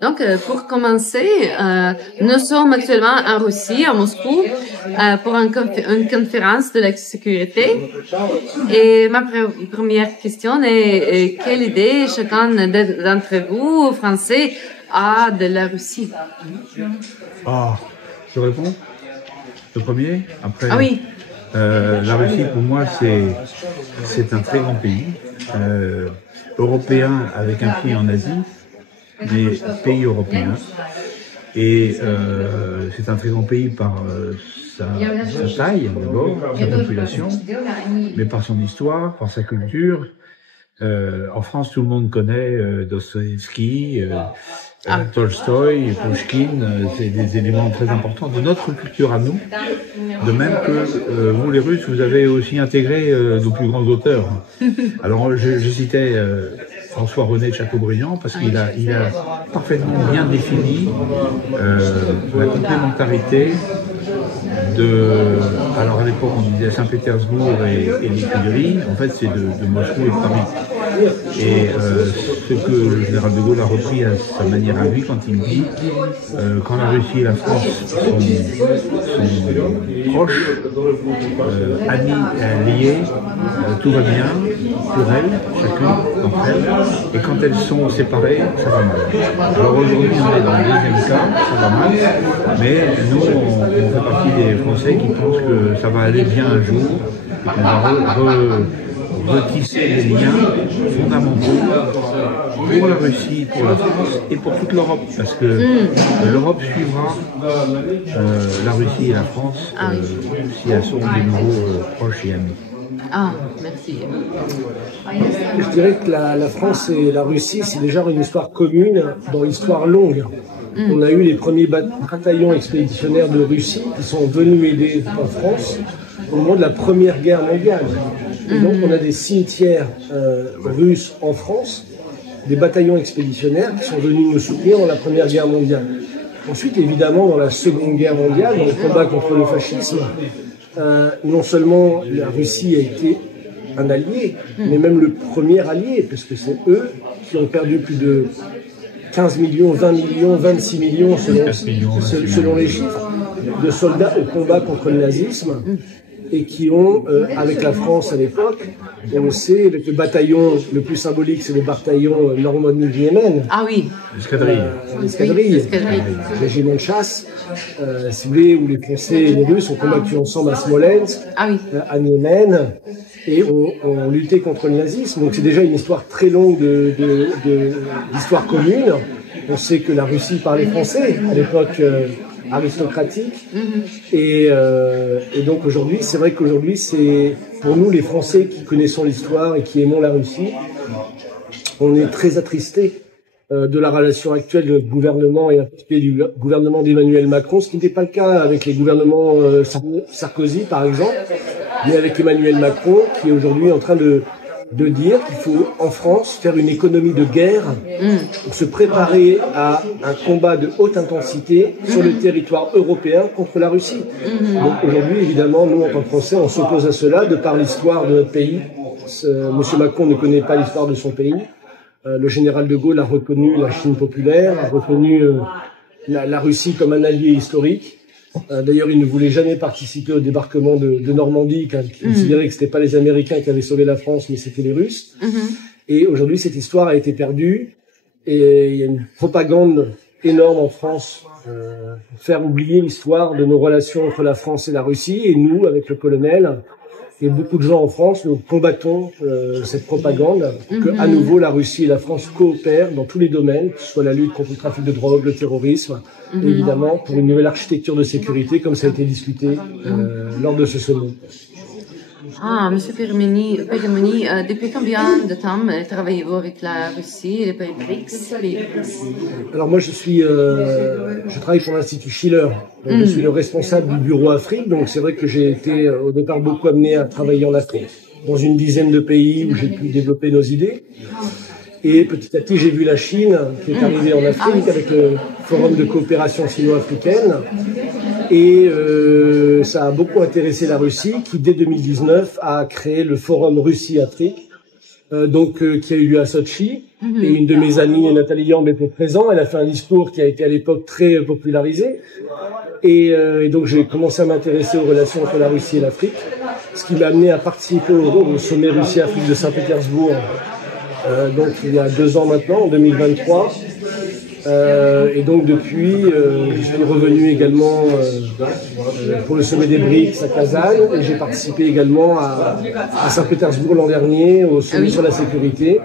Donc, pour commencer, nous sommes actuellement en Russie, à Moscou, pour une conférence de la sécurité. Et ma première question est quelle idée chacun d'entre vous, Français, a de la Russie? Ah, je réponds. Le premier, après. Ah oui. La Russie, pour moi, c'est un très grand pays, européen avec un pied en Asie, mais pays européen. Et c'est un très grand pays par sa taille, d'abord, sa population, mais par son histoire, par sa culture. En France, tout le monde connaît Dostoïevski, Tolstoï, Pouchkine, c'est des éléments très importants de notre culture à nous. De même que vous, les Russes, vous avez aussi intégré nos plus grands auteurs. Alors, je citais François-René de Chateaubriand parce qu'il a parfaitement bien défini la complémentarité alors à l'époque on disait Saint-Pétersbourg et les Tuileries, en fait c'est de Moscou et de Paris. Et ce que le général de Gaulle a repris à sa manière à lui quand il dit quand la Russie et la France sont proches, amis et alliés, tout va bien pour elles, chacune d'entre elles, et quand elles sont séparées, ça va mal. Alors aujourd'hui on est dans le deuxième cas, ça va mal, mais nous on fait partie des Français qui pensent que ça va aller bien un jour, et qu'on va retisser des liens fondamentaux pour la Russie, pour la France et pour toute l'Europe, parce que l'Europe suivra la Russie et la France si elles sont de nouveau proches et amies. Ah, merci. Je dirais que la France et la Russie, c'est déjà une histoire commune dans l'histoire longue. On a eu les premiers bataillons expéditionnaires de Russie qui sont venus aider en France au moment de la Première Guerre mondiale. Et donc on a des cimetières russes en France, des bataillons expéditionnaires qui sont venus nous soutenir dans la Première Guerre mondiale. Ensuite, évidemment, dans la Seconde Guerre mondiale, dans le combat contre le fascisme, non seulement la Russie a été un allié, mais même le premier allié, parce que c'est eux qui ont perdu plus de 15 millions, 20 millions, 26 millions selon les chiffres de soldats au combat contre le nazisme et qui ont, avec la France à l'époque, on sait, avec le bataillon le plus symbolique, c'est le bataillon Normandie-Niemen. Ah oui. L'escadrille. Le régiment de chasse, si vous voulez, où les Français et les Russes ont combattu ensemble à Smolensk, à Niemen, et ont lutté contre le nazisme. Donc c'est déjà une histoire très longue d'histoire commune. On sait que la Russie parlait français à l'époque aristocratique. Et donc aujourd'hui, c'est vrai qu'aujourd'hui, c'est pour nous les Français qui connaissons l'histoire et qui aimons la Russie, on est très attristés de la relation actuelle de notre gouvernement et en particulier du gouvernement d'Emmanuel Macron, ce qui n'était pas le cas avec les gouvernements Sarkozy par exemple, mais avec Emmanuel Macron qui est aujourd'hui en train de dire qu'il faut en France faire une économie de guerre pour se préparer à un combat de haute intensité sur le territoire européen contre la Russie. Donc aujourd'hui, évidemment, nous en tant que Français, on s'oppose à cela de par l'histoire de notre pays. Monsieur Macron ne connaît pas l'histoire de son pays. Le général de Gaulle a reconnu la Chine populaire, a reconnu la Russie comme un allié historique. D'ailleurs, il ne voulait jamais participer au débarquement de Normandie, car il considérait que c'était pas les Américains qui avaient sauvé la France, mais c'était les Russes. Et aujourd'hui, cette histoire a été perdue, et il y a une propagande énorme en France pour faire oublier l'histoire de nos relations entre la France et la Russie. Et nous, avec le colonel, et beaucoup de gens en France, nous combattons cette propagande, que à nouveau la Russie et la France coopèrent dans tous les domaines, que ce soit la lutte contre le trafic de drogue, le terrorisme, et évidemment pour une nouvelle architecture de sécurité, comme ça a été discuté lors de ce sommet. Ah, Monsieur Pirmini, depuis combien de temps travaillez-vous avec la Russie et les pays BRICS? Alors moi, je travaille pour l'Institut Schiller. Donc je suis le responsable du bureau Afrique. Donc c'est vrai que j'ai été au départ beaucoup amené à travailler en Afrique, dans une dizaine de pays où j'ai pu développer nos idées. Et petit à petit, j'ai vu la Chine qui est arrivée en Afrique avec le Forum de coopération sino-africaine. Et ça a beaucoup intéressé la Russie qui, dès 2019, a créé le Forum Russie-Afrique qui a eu lieu à Sotchi. Et une de mes amies, Nathalie Yamb, était présente. Elle a fait un discours qui a été à l'époque très popularisé. Et donc j'ai commencé à m'intéresser aux relations entre la Russie et l'Afrique, ce qui m'a amené à participer au sommet Russie-Afrique de Saint-Pétersbourg, donc il y a 2 ans maintenant, en 2023. Et donc depuis, je suis revenu également pour le sommet des BRICS à Kazan, et j'ai participé également à Saint-Pétersbourg l'an dernier au sommet sur la sécurité,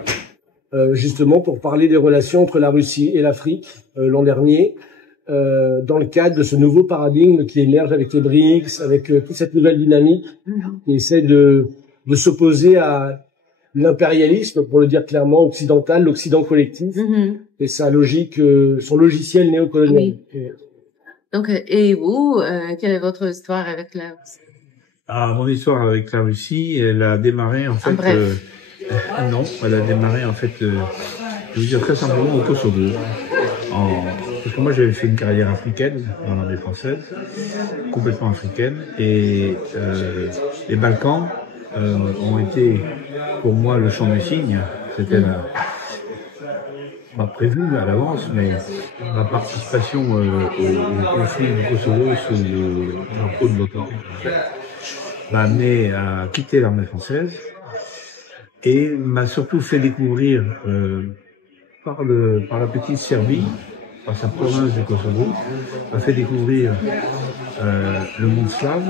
justement pour parler des relations entre la Russie et l'Afrique l'an dernier, dans le cadre de ce nouveau paradigme qui émerge avec les BRICS, avec toute cette nouvelle dynamique qui essaie de s'opposer à l'impérialisme, pour le dire clairement, occidental, l'Occident collectif, et sa logique, son logiciel néocolonial. Donc, et vous, quelle est votre histoire avec la Russie? Mon histoire avec la Russie, elle a démarré en fait... non, elle a démarré en fait, je veux dire très simplement au Kosovo. Parce que moi j'avais fait une carrière africaine dans l'armée française, complètement africaine, et les Balkans ont été pour moi le champ des signes. C'était pas prévu à l'avance, mais ma participation au conflit du Kosovo sous le drapeau de l'OTAN m'a amené à quitter l'armée française et m'a surtout fait découvrir par la petite Serbie, par sa province du Kosovo, m'a fait découvrir le monde slave,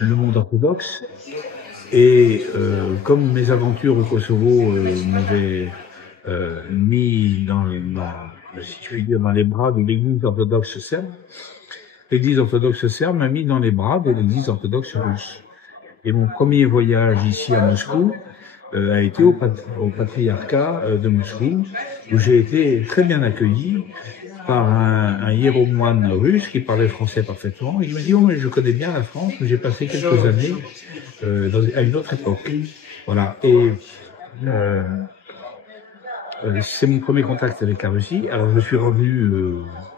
le monde orthodoxe, et comme mes aventures au Kosovo m'avaient mis si je puis dire, dans les bras de l'église orthodoxe serbe, l'église orthodoxe serbe m'a mis dans les bras de l'église orthodoxe russe. Et mon premier voyage ici à Moscou a été au patriarcat de Moscou, où j'ai été très bien accueilli par un hiéromoine russe qui parlait français parfaitement. Et il m'a dit, oh, mais je connais bien la France, mais j'ai passé quelques années à une autre époque. Voilà. Et c'est mon premier contact avec la Russie. Alors je suis revenu,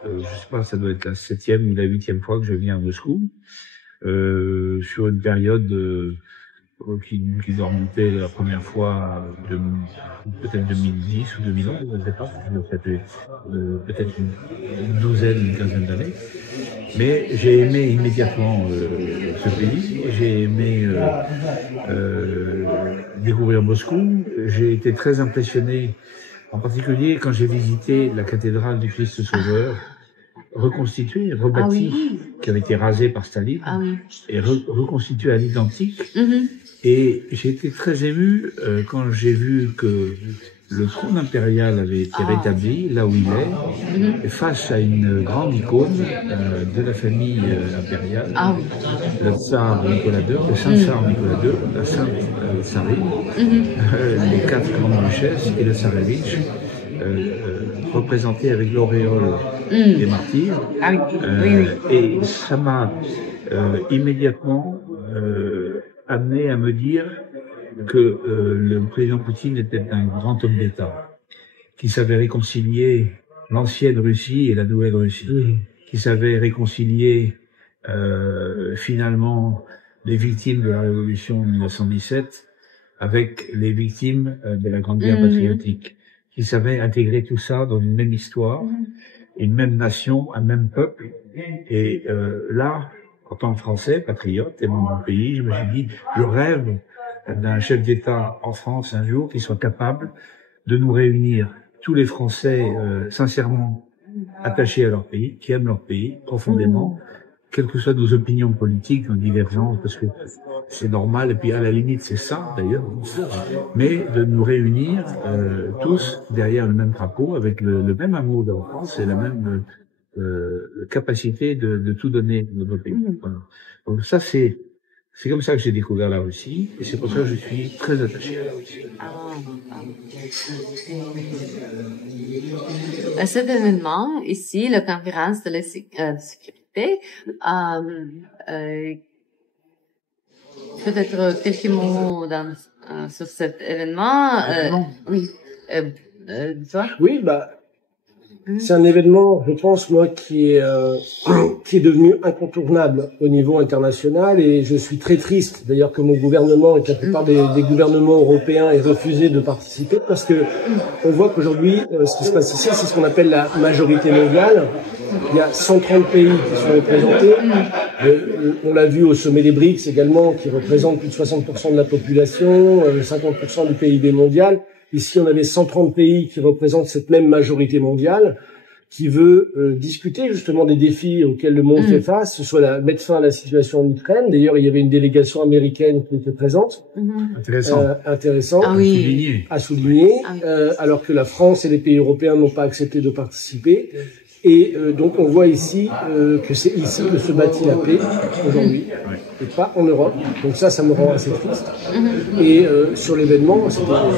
je sais pas, ça doit être la 7e ou la 8e fois que je viens à Moscou, sur une période qui doit remonter la première fois peut-être 2010 ou 2011, je ne sais pas, peut-être une douzaine, une quinzaine d'années. Mais j'ai aimé immédiatement ce pays, j'ai aimé découvrir Moscou, j'ai été très impressionné, en particulier quand j'ai visité la cathédrale du Christ Sauveur, reconstituée, rebâtie, qui avait été rasée par Staline, et reconstituée à l'identique. Et j'ai été très ému quand j'ai vu que le trône impérial avait été rétabli là où il est, face à une grande icône de la famille impériale, le tsar Nicolas II, le saint tsar Nicolas II, la sainte tsarine, les 4 grandes duchesses et le tsarevitch, représentés avec l'auréole des martyrs. Et ça m'a immédiatement amené à me dire que le président Poutine était un grand homme d'État, qui savait réconcilier l'ancienne Russie et la nouvelle Russie, qui savait réconcilier finalement les victimes de la révolution de 1917 avec les victimes de la Grande Guerre patriotique, qui savait intégrer tout ça dans une même histoire, une même nation, un même peuple. Et là, en tant que Français, patriote, aimant mon pays, je me suis dit, je rêve d'un chef d'État en France un jour qui soit capable de nous réunir, tous les Français sincèrement attachés à leur pays, qui aiment leur pays profondément, quelles que soient nos opinions politiques, nos divergences, parce que c'est normal, et puis à la limite c'est ça d'ailleurs, mais de nous réunir tous derrière le même drapeau, avec le même amour de la France et la même capacité de tout donner à notre pays. Voilà. Donc ça c'est comme ça que j'ai découvert la Russie, et c'est pour ça que je suis très attaché à la Russie. Cet événement ici, la conférence de la sécurité, peut-être quelques mots sur cet événement. Oui, bah, C'est un événement, je pense, moi, qui est devenu incontournable au niveau international, et je suis très triste, d'ailleurs, que mon gouvernement et que la plupart des gouvernements européens aient refusé de participer, parce que on voit qu'aujourd'hui, ce qui se passe ici, c'est ce qu'on appelle la majorité mondiale. Il y a 130 pays qui sont représentés. On l'a vu au sommet des BRICS également, qui représentent plus de 60% de la population, 50% du PIB mondial. Ici, on avait 130 pays qui représentent cette même majorité mondiale, qui veut discuter justement des défis auxquels le monde fait face, que ce soit mettre fin à la situation en Ukraine. D'ailleurs, il y avait une délégation américaine qui était présente. Intéressant. Ah oui. À souligner. Alors que la France et les pays européens n'ont pas accepté de participer. Et donc on voit ici que c'est ici que se bâtit la paix aujourd'hui, et pas en Europe. Donc ça me rend assez triste. Et sur l'événement, c'est vraiment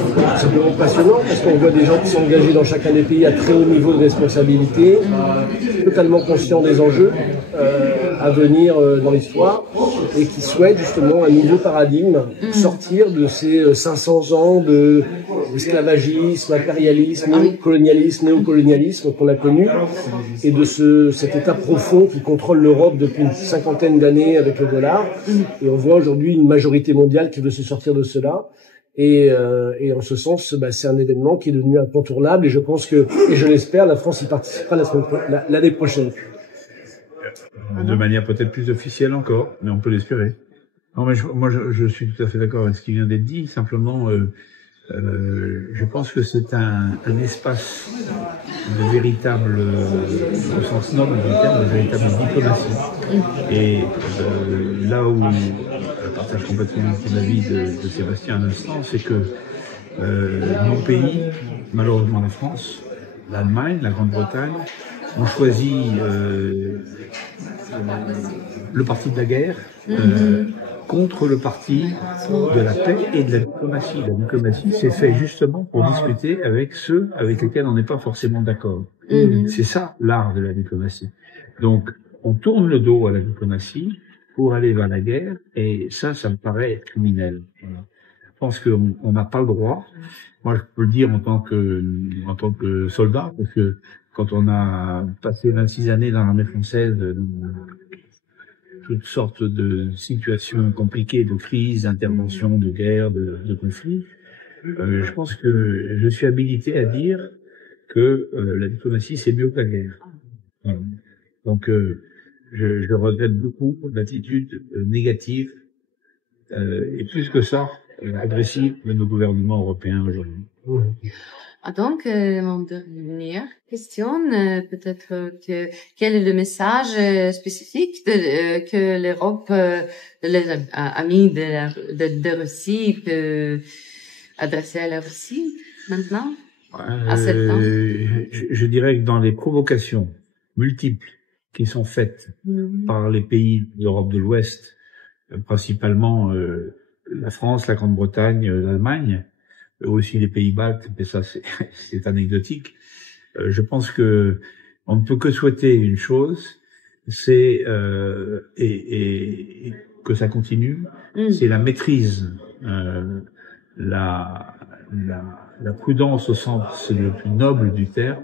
passionnant, parce qu'on voit des gens qui sont engagés dans chacun des pays à très haut niveau de responsabilité, totalement conscients des enjeux à venir dans l'histoire, et qui souhaitent justement un nouveau paradigme, sortir de ces 500 ans d'esclavagisme, impérialisme, néocolonialisme qu'on a connu, et de cet état profond qui contrôle l'Europe depuis une cinquantaine d'années avec le dollar. Et on voit aujourd'hui une majorité mondiale qui veut se sortir de cela. Et en ce sens, c'est un événement qui est devenu incontournable, et je pense que, et je l'espère, la France y participera l'année prochaine. De manière peut-être plus officielle encore, mais on peut l'espérer. Non, mais moi, je suis tout à fait d'accord avec ce qui vient d'être dit. Simplement, je pense que c'est un espace de véritable, au sens noble du terme, de véritable diplomatie. Et là où je partage complètement l'avis de Sébastien à l'instant, c'est que nos pays, malheureusement la France, l'Allemagne, la Grande-Bretagne, ont choisi le parti de la guerre contre le parti de la paix et de la diplomatie. La diplomatie, c'est fait justement pour discuter avec ceux avec lesquels on n'est pas forcément d'accord. C'est ça, l'art de la diplomatie. Donc, on tourne le dos à la diplomatie pour aller vers la guerre, et ça me paraît criminel. Voilà. Je pense qu'on n'a pas le droit. Moi, je peux le dire en tant que soldat, parce que quand on a passé 26 années dans l'armée française, toutes sortes de situations compliquées, de crises, d'interventions, de guerres, de conflits, je pense que je suis habilité à dire que la diplomatie, c'est mieux que la guerre. Donc, je regrette beaucoup l'attitude négative, et plus que ça, agressive de nos gouvernements européens aujourd'hui. Donc, mon dernière question, peut-être quel est le message spécifique que l'Europe, les amis de Russie, peut adresser à la Russie maintenant, à cette temps? Je dirais que dans les provocations multiples qui sont faites par les pays d'Europe de l'Ouest, principalement la France, la Grande-Bretagne, l'Allemagne, aussi les pays baltes, mais ça c'est anecdotique. Je pense que on ne peut que souhaiter une chose, c'est et que ça continue, c'est la maîtrise, la prudence au sens le plus noble du terme,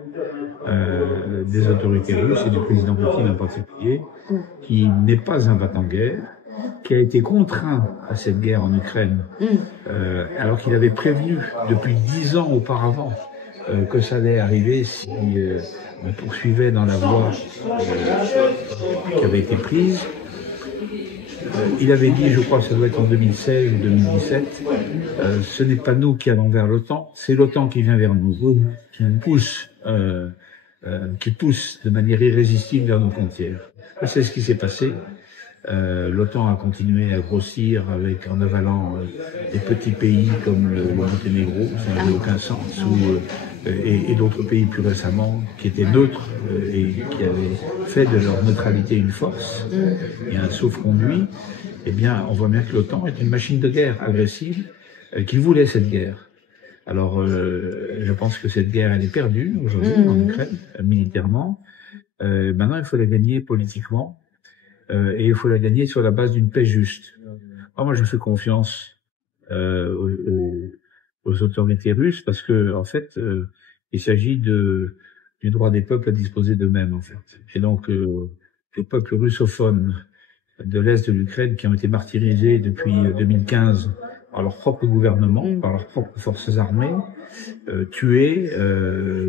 des autorités russes et du président Poutine en particulier, qui n'est pas un va-t-en-guerre, qui a été contraint à cette guerre en Ukraine, alors qu'il avait prévenu depuis 10 ans auparavant que ça allait arriver si on poursuivait dans la voie qui avait été prise. Il avait dit, je crois que ça doit être en 2016 ou 2017, ce n'est pas nous qui allons vers l'OTAN, c'est l'OTAN qui vient vers nous, qui nous pousse, de manière irrésistible vers nos frontières. C'est ce qui s'est passé. L'OTAN a continué à grossir en avalant des petits pays comme le Monténégro, ça n'avait aucun sens, et d'autres pays plus récemment qui étaient neutres et qui avaient fait de leur neutralité une force et un sauf-conduit. Eh bien, on voit bien que l'OTAN est une machine de guerre agressive, qui voulait cette guerre. Alors, je pense que cette guerre, elle est perdue aujourd'hui en Ukraine, militairement. Maintenant, il faut la gagner politiquement. Et il faut la gagner sur la base d'une paix juste. Alors moi, je fais confiance aux autorités russes parce que, en fait, il s'agit de du droit des peuples à disposer d'eux-mêmes, en fait. Et donc, les peuples russophones de l'Est de l'Ukraine qui ont été martyrisés depuis 2015 par leur propre gouvernement, par leurs propres forces armées, tués,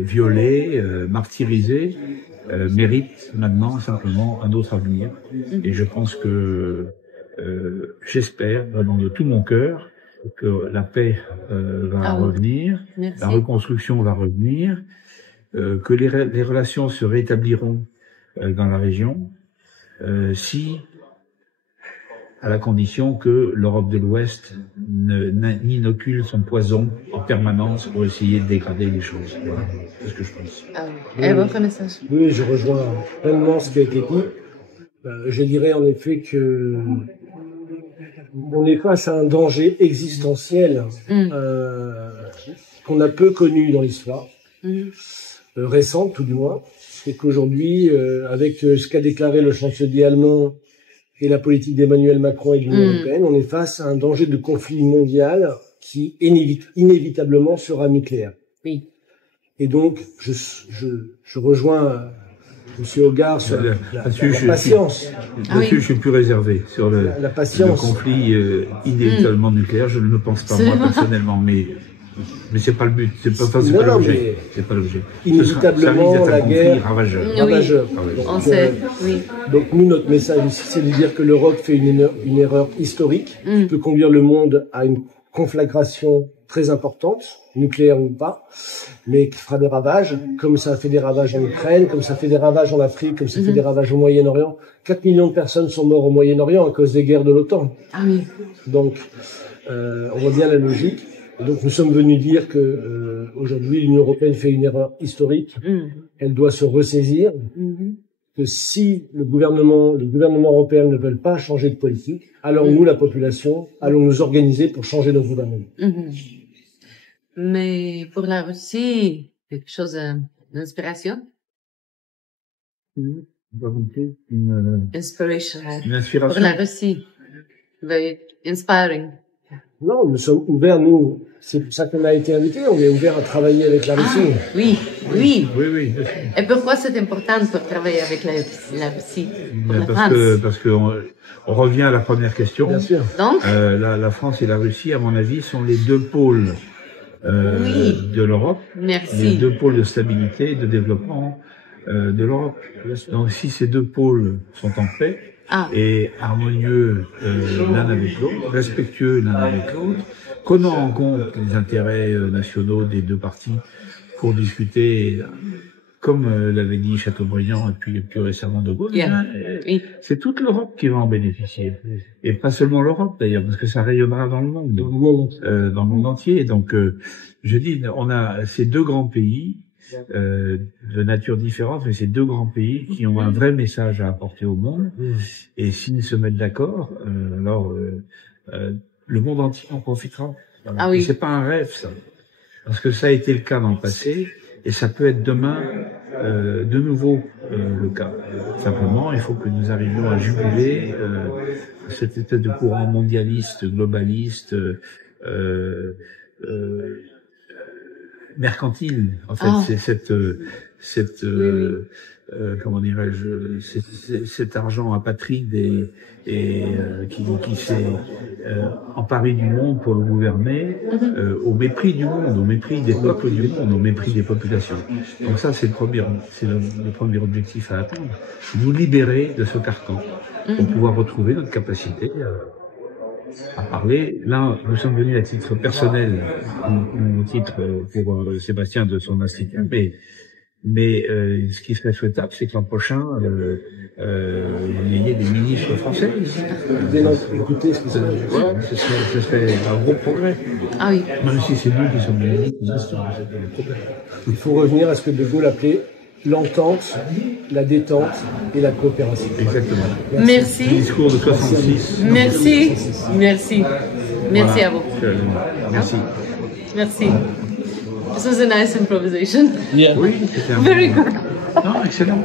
violés, martyrisés, méritent maintenant simplement un autre avenir. Et je pense que j'espère vraiment de tout mon cœur que la paix va revenir, la reconstruction va revenir, que les relations se rétabliront dans la région, si à la condition que l'Europe de l'Ouest n'inocule son poison en permanence pour essayer de dégrader les choses. Voilà, c'est ce que je pense. Et votre message? Oui, je rejoins pleinement ce qui a été dit. Je dirais en effet que on est face à un danger existentiel qu'on a peu connu dans l'histoire, récente tout du moins. C'est qu'aujourd'hui, avec ce qu'a déclaré le chancelier allemand et la politique d'Emmanuel Macron et de l'Union européenne, on est face à un danger de conflit mondial qui inévitablement sera nucléaire. Oui. Et donc, je rejoins M. Hogarth sur la patience. Là-dessus, je suis plus réservé sur le conflit inévitablement nucléaire. Je ne le pense pas moi personnellement, mais c'est pas le but. C'est pas l'objet. C'est pas l'objet. Inévitablement, la guerre ravageur. On sait. Oui. Donc nous, notre message ici, c'est de dire que l'Europe fait une erreur historique qui peut conduire le monde à une conflagration très importante, nucléaire ou pas, mais qui fera des ravages, comme ça a fait des ravages en Ukraine, comme ça fait des ravages en Afrique, comme ça fait des ravages au Moyen-Orient. 4 millions de personnes sont mortes au Moyen-Orient à cause des guerres de l'OTAN. Ah oui. Donc, on voit bien la logique. Et donc, nous sommes venus dire que aujourd'hui, l'Union européenne fait une erreur historique. Elle doit se ressaisir. Que si les gouvernements européens ne veulent pas changer de politique, alors nous, la population, allons nous organiser pour changer nos gouvernements. Mais pour la Russie, quelque chose d'inspiration? Une inspiration. Pour la Russie. Very inspiring. Non, nous sommes ouverts, nous. C'est pour ça qu'on a été invités. On est ouverts à travailler avec la Russie. Oui. Et pourquoi c'est important pour travailler avec la Russie? Parce que on revient à la première question. Bien sûr. Donc, la France et la Russie, à mon avis, sont les deux pôles de l'Europe. Merci. Les deux pôles de stabilité et de développement de l'Europe. Donc, si ces deux pôles sont en paix, et harmonieux l'un avec l'autre, respectueux l'un avec l'autre, prenant en compte les intérêts nationaux des deux parties pour discuter, comme l'avait dit Chateaubriand et puis plus récemment De Gaulle, c'est toute l'Europe qui va en bénéficier. Et pas seulement l'Europe d'ailleurs, parce que ça rayonnera dans le monde, dans le monde entier. Donc, je dis, on a ces deux grands pays, de nature différente, mais c'est deux grands pays qui ont un vrai message à apporter au monde. Et s'ils se mettent d'accord, alors le monde entier en profitera. Voilà. Et c'est pas un rêve, ça, parce que ça a été le cas dans le passé, et ça peut être demain de nouveau le cas. Simplement, il faut que nous arrivions à juguler cette espèce de courant mondialiste, globaliste, mercantile, en fait. C'est comment dirais-je, cet argent apatride et qui s'est emparé du monde pour le gouverner, au mépris du monde, au mépris des peuples du monde, au mépris des populations. Donc ça, c'est le premier objectif à atteindre. Nous libérer de ce carcan pour pouvoir retrouver notre capacité à parler. Là, nous sommes venus à titre personnel, au titre pour Sébastien de son institut, mais ce qui serait souhaitable, c'est que l'an prochain, il y ait des ministres français ici. Écoutez ce que ça veut dire. Voilà, ce serait un gros progrès. Même si c'est nous qui sommes les ministres, il faut revenir à ce que De Gaulle appelait l'entente, la détente et la coopération. Exactement. Merci. Le discours de 66. Merci. Voilà. À vous. Merci. This was a nice improvisation. Oui, c'était Very good. Non, excellent.